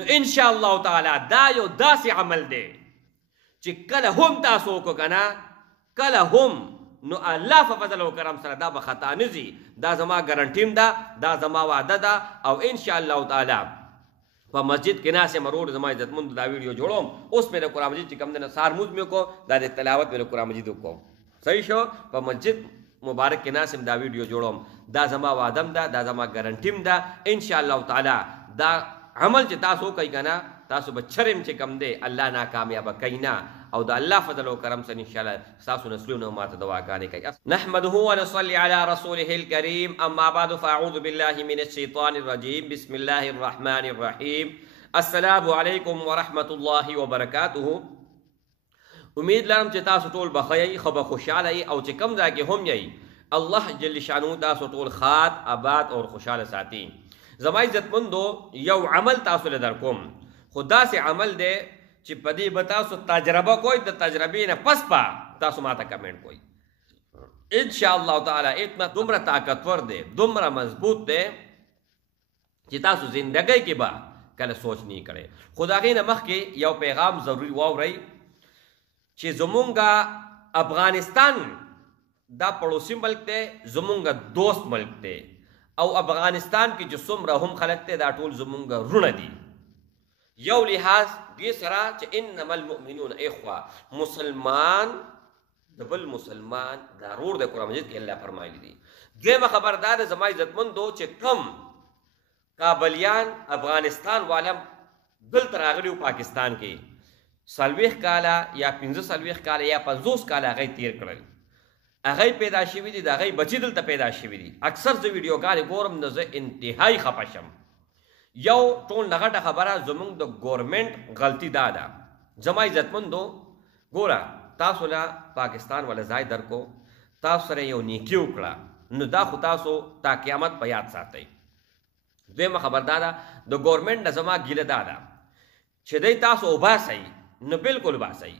نو ان شاء الله تعالی دا یو داسې عمل دی چې کله هم تاسو کو کنه کله هم نو الله په فضل او کرم سره دا به خطا نه ځي. دا زما ګارانټیم ده، دا زما وعده ده. او ان شاء الله تعالی په مسجد کې ناسې مرور زما عزتمند دا ویډیو جوړوم. اوس مې د قرآن مجید چې کوم دی سار مونځ مې وکړو، دا د تلاوت مې د قرآن مجید وکړو. صحیح شو؟ په مسجد مبارک کې ناسې دا ویډیو جوړوم. دا زما وعدم ده، دا زما ګارانټیم ده. ان شاء الله تعالی دا عمل چې تاسو کوي کنه تاسو به چرم چې کم دی الله ناکامیاب کوي نه. او د الله فضل او کرم سره ان شاء الله تاسو نسلونه ماته دعاګانې کوي. نحمده ونصلي على رسوله الكريم. اما بعد فاعوذ بالله من الشيطان الرجيم. بسم الله الرحمن الرحيم. السلام علیکم ورحمة الله وبرکاته. امید لرم چې تاسو ټول بخیر خو به خوشاله او چې کم ځای کې هم یی الله جل شانو تاسو ټول خاط آباد او خوشاله ساتي. زما عزتمندو یو عمل تاسو له در کوم، خدا سے عمل دے چې پدی به تاسو تجربه کوئی، د تجربې نه پس پا تاسو ماته کمنټ کوئی. ان شاء الله تعالی اتنا دومره طاقتور دی، دومره مضبوط دی چې تاسو زندګۍ کې به کله سوچ نه کړي. خدای نه مخکې یو پیغام ضروری واورئ چې زمونږه افغانستان دا پړوسی ملک دی، زمونږه دوست ملک دی. او افغانستان کې چې څومره هم خلک دی دا ټول زمونږه رونه دي. یو لحاظ دې سره چې انما المؤمنون اخوه، مسلمان د بل مسلمان ضرور د قرآن مجید کې الله فرمایلی دي. دویمه خبر دا ده زما عزتمندو چې کم کابلیان افغانستان والا دلته راغلي پاکستان کې 40 کاله یا 45 کاله یا 50 کاله هغه تیر کړل، هغه پیدا شوي دي، د هغه بچي دلته پیدا شوي دي. اکثر زه ویډیوګانې ګورم نو زه انتهایی خفه شم. یو ټول نغټه خبره زمونږ د ګورمنټ غلطي دا ده. زما عزتمندو ګوره تاسو له پاکستان ولا ځای درکو، تاسو سره یو نیکي وکړه نو دا خو تاسو تا قیامت په یاد ساتئ. دویمه خبر دا ده د ګورمنټ نه زما ګیله دا ده چې دی تاسو وباسئ نو بالکل وباسئ،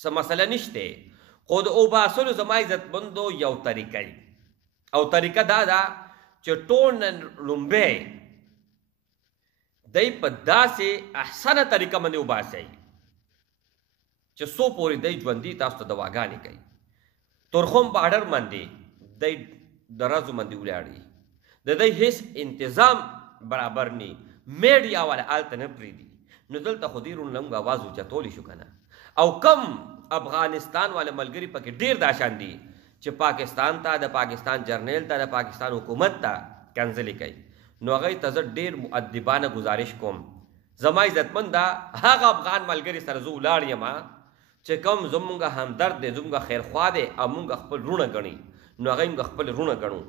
څه مسله نشته. خو د وباسلو زما عزتمندو یو طریقه او طریقه دا ده چې ټول نن لومبی دی په داسې احسنه طریقه باندې وباسئ چې څو پورې دی ژوندي تاسو ته دواګانې کوي. تورخم باډر باندې دی د ورځو باندې ولاړي، د دی هیڅ انتظام برابر نی، میډیا والا هلته نه پرېږدي. نو دلته خو دې رونلنګ اواز اوچتولی شو که نه. او کم افغانستان والا ملګري پکې ډېر دا شان دي چې پاکستان ته د پاکستان جرنیل ته د پاکستان حکومت ته کنځلې کوي. نو هغوی ته زه ډېر مؤدبانه گزارش کوم، زما عزتمند دا هغه افغان ملګري سره زه ولاړ یم چې کوم زمونږ همدرد دی، زمونږ خیرخوا دی او مونږ خپل رونه ګڼي، نو هغوی موږ خپل رونه ګڼو.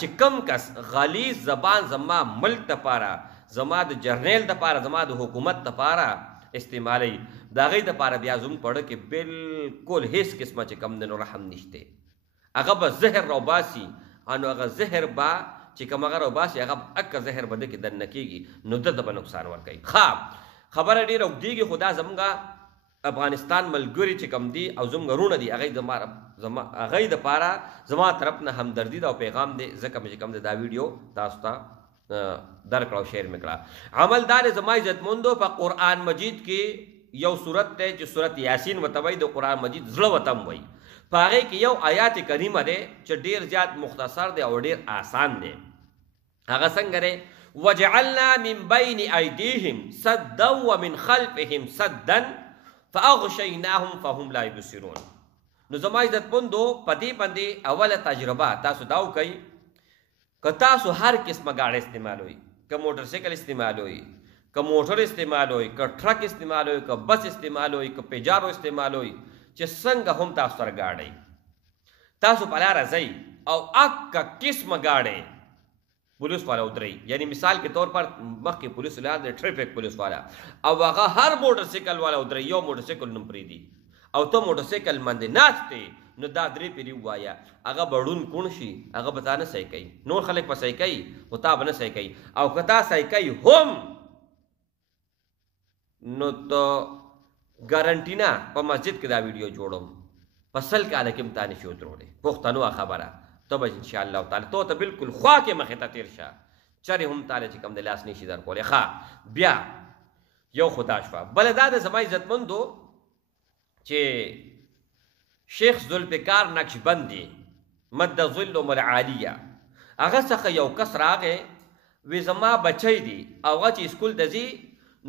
چې کم کس غلیظ زبان زما ملک دپاره، زما د جرنیل دپاره، زما د حکومت دپاره استعمالی، د هغوی دپاره بیا زموږ په اړه کې بالکل هیڅ قسمه چې کم دی نو رحم نشته. هغه به زهر راوباسي، نو هغه زهر به چې کوم هغه راوباسي هغه اکه زهر به ده کې دننه کېږي، نو ده ته به نقصان ورکوي. خبره ډېره اوږدېږي، خو دا زموږ افغانستان ملګري چې کم دي او زموږ رونه دي هغوی دپاره زما طرف نه همدردي ده او پیغام دی، ځکه مې چې کم دی دا ویډیو تاسو ته درکړه او شیر مې کړه. عمل دا دی زما عزتمندو، په قرآن مجید کې یو صورت دی چې صورت یاسین ورته وایي، د قرآن مجید زړه ورته هم وایي. په هغې کې یو آیات کریمه دی چې ډېر زیات مختصر دی او ډېر آسان دی. هغه څنګه دی؟ وجعلنا من بین ایدیهم سدا ومن خلفهم سدا فاغشیناهم فهم لا یبصرون. نو زما عزتمندو په دې باندې اوله تجربه تاسو دا وکئ، که تاسو هر قسمه ګاډی استعمالوئ، که موټر سایکل استعمالوئ، که موټر استعمالوئ، که ټرک استعمالوئ، که بس استعمالوئ، که پیجارو استعمالوئ، چې څنګه هم تاسو سره ګاډی تاسو په لاره ځئ او اکه قسمه ګاډی پولیس والا ودرئ، یعنی مثال کے طور پر مخکې پولیس ولاړ دی، ټریفک پولیس والا، او هغه هر موټر سایکل والا ودرئ، یو موټر سایکل نه پرېږدي او ته موټر سایکل باندې ناست دی، نو دا درې پیرې ووایه، هغه به ړوند کوڼ شي، هغه به تا نه صحیح کوي. نور خلک به صحیح کوي خو تا به نه صحیح کوي. او که تا صحیح کوي هم نو ته ګارنټي نه په مسجد کې دا ویډیو جوړوم، په 100 کاله کې هم تا نشي ودرولی. پښتنو خبره ته به انشاءالله تعالی ته بالکل خوا کې مخې ته تېر شه، چرې هم تاله چې کوم د لاس نشي درکولی. بیا یو خدا شوا بل دا د زما عزتمندو چې شیخ ذوالفقار نقشبندي مد ظل مرعالیه هغه څخه یو کس راغې وی زما بچی دی او هغه چې اسکول ته ځي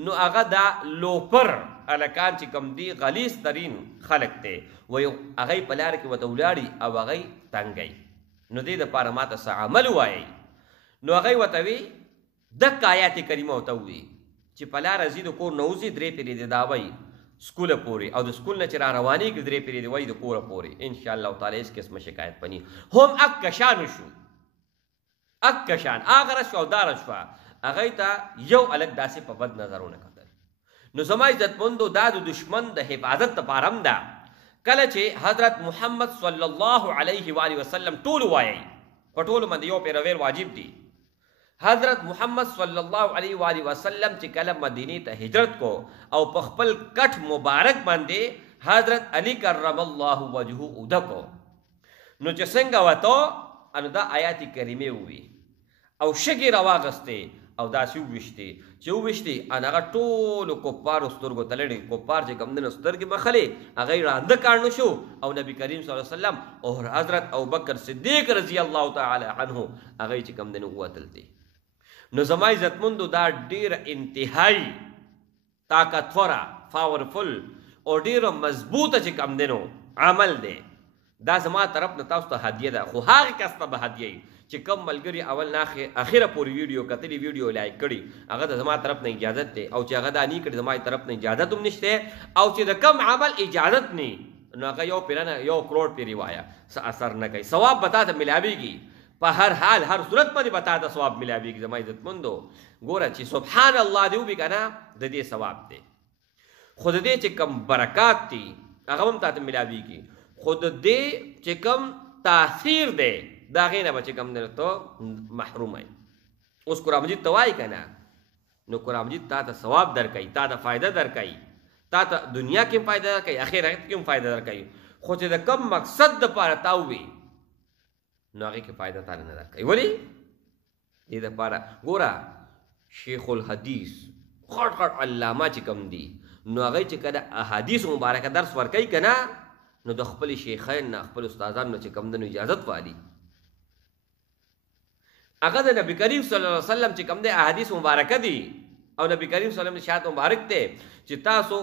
نو هغه دا لوپر هلکان چې کوم دي غلیظ ترین خلک دی وایي هغه په لاره کې ورته ولاړي او هغه تنګی نو دې دپاره ماته څه عمل ووایي نو هغه ورته وي دک آیات کریمه ورته ووایي چې په لاره ځي د کور نه وځي 3 پیرې د دا وایي سکوله پورې او د سکول نه چې را روانېږي 3 پیرې د وایي د کوره پورې انشاءالله تعالی هېڅ قسمه شکایت پني هم اک شان شو اک شان هغه رشوه او دا رشوه هغې ته یو الګ داسې په بد نظر ونه کتل نو زما عزتمندو دا د دشمن د حفاظت دپاره هم ده کله چې حضرت محمد صلی الله علیه و وسلم ټول وایي په ټولو باندې یو پیرویر واجب دی حضرت محمد صلی الله علیه و وسلم چې کله مدینې ته هجرت کو او په خپل کټ مبارک باندې حضرت علی کرم الله وجهه اوده کو نو چې څنګه وته انو دا آیات کریمه وي او شګې راواغستې او داسې وویشتې چې وویشتې ان هغه ټولو کفارو سترګو ته لړې کفار چې کوم دنو سترګې بخلې هغه یې رانده کاڼه شو او نبي کریم صلی الله علیه وسلم او حضرت ابوبکر صدیق رضی الله تعالی عنه هغه چې کوم دنو وتل دي نو زما عزتمندو دا ډیر انتهایی طاقتوره پاورفل او ډیره مضبوطه چې کوم دنو عمل دی دا زما طرف نه تاسو ته هدیه ده خو هغه کس ته به هدیه چې کم ملګري اول نه اخره پورې ویډیو کتلی ویډیو لایک کړي هغه د زما طرف نه اجازت دی او چې هغه دا نه کړي زما طرف نه اجازت هم نشته او چې د کم عمل اجازت نه نو هغه یو پیرانه 1 کروڑ پیری وایا اثر نه کوي ثواب بتا ته ملاويږي په هر حال هر صورت باندې بتا ته ثواب ملاويږي زما عزتمندو ګوره چې سبحان الله دی وبي کنه د دې ثواب دی خود دې چې کم برکات دي هغه هم ته ملاويږي خود دې چې کم تاثیر دی دا غینه بچ کم نه ته محروم ای اوس قرآن مجید توای کنه نو قرآن مجید تا ته ثواب درکای تا ته فائدہ درکای تا ته دنیا کې فائدہ درکای آخرت کې فائدہ درکای خو چې د کم مقصد د پاره تاوي نو هغه کې فائدہ تا نه درکای ولی دې د پاره ګوره شیخ الحدیث خړ علامه چې کم دی نو هغه چې کله احادیث مبارکه درس ورکای کنه نو د خپل شیخین نه خپل استادانو چې کم دنو اجازت والی هغه د نبی کریم صلی الله علیه وسلم چې کوم د احادیث مبارکه دي او نبی کریم صلی الله علیه وسلم شاعت مبارک ته چې تاسو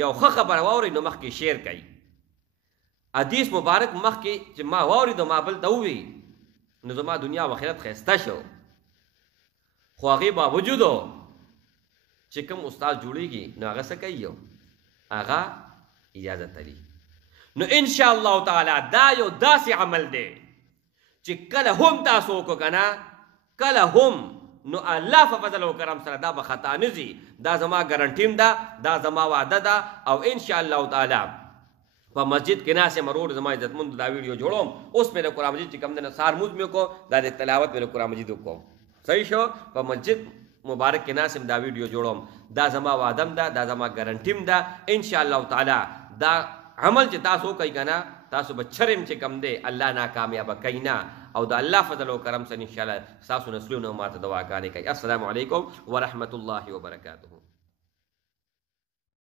یو خبر واورئ نو مخکې شیر کوي حدیث مبارک مخکې چې ما واورئ نو ما بل ته ووي نو زما دنیا او آخرت ښایسته شو خو هغې باوجود چې کوم استاد جوړیږي نو هغه څه کوي هغه اجازت لري نو ان شاء الله تعالی دا یو داسې عمل دی چې کله هم تاسو وکړو کنه کله هم نو الله په فضل او کرم سره دا به خطا نه ځي دا زما ګارنټیم ده دا زما وعده ده او ان شاء الله تعالی په مسجد کې ناسې مرور زما عزتمند دا ویډیو جوړوم اوس مې د قرآن مجید چې کوم دی سهار مونځ مې وکړو دا د تلاوت مې د قرآن مجید وکړم صحیح شو په مسجد مبارک کې ناسې دا ویډیو جوړوم دا زما وعدم ده دا زما ګارنټیم ده ان شاء الله تعالی دا عمل چې تاسو کوي کنه تاسو به چرم چې کم دی الله ناکامیابه کوي نه او د الله فضل او کرم سره ان شاء الله تاسو نسلونه ماته دعاګانې کوي السلام علیکم ورحمت الله وبرکاته